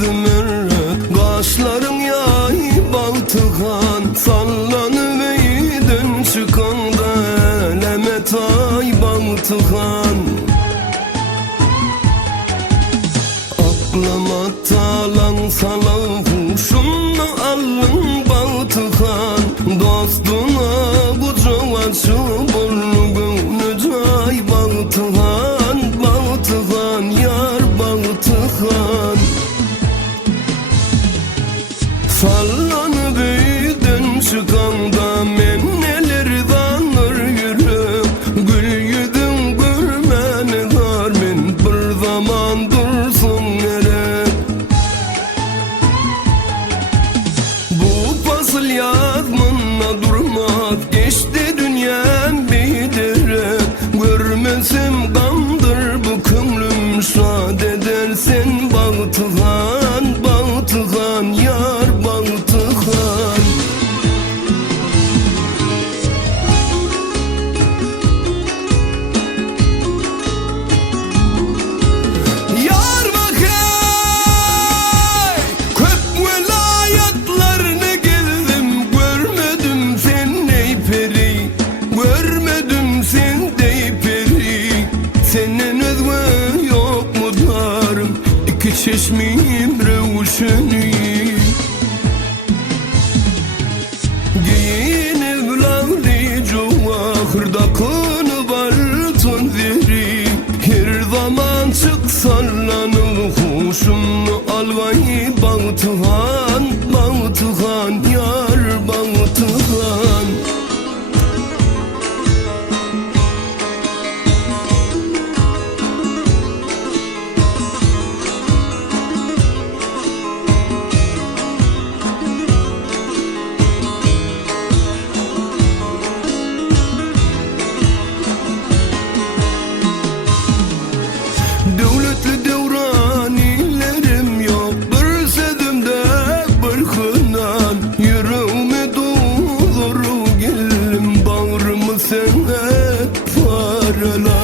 mürret. Kaşların yay baltıkan, sallanıveydin çıkanda, eleme tay baltıkan. Aklıma talan salan huşumla alın baltıkan, dostuna kucak açıp burnu cay baltıkan, baltıkan yar baltıkan. Sallanıveydin çıkanda, men nelerden yürüp, gül yüzün görmeni var, men bir zaman dursun gerek. Bu fasıl yazmanla durmaz, geçti dünyam biderek. Görmesem gamdır bu könlüm, müsaade edersen baltıkan, baltıkan yar baltıkan. Yar bakay, kök velayetlerini gezdim, görmedim sen ney peri, görmedim sen dey peri. Senin özgün yok mu darım, iki çeşmim revşeni. Giyinip lavli cuvahırda konu baltın ziri, her zaman çık sallanıp huşumlu alvayı baltıkan, baltıkan yar baltıkan. Devletli devranilerim yok, bir sözümde bir kınan. Yüreğime doğru geldim, bağrımı sen et parala.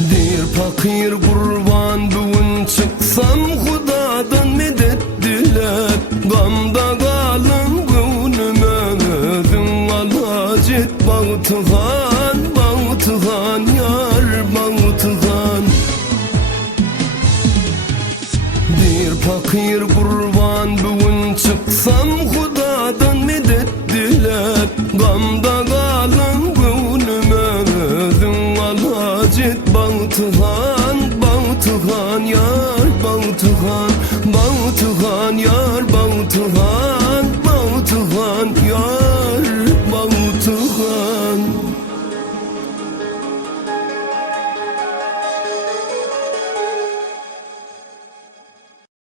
Bir fakir kurban bugün çıksam, Hudadan medet diler. Gamda kalın gönlüme özün alacet baltıkan, baltıkan yar baltıkan. Bir fakir kurban bugün çıksam, Hudadan medet diler. Gamda kalın gönlüme özün alacet baltıkan, baltıkan yar baltıkan, baltıkan.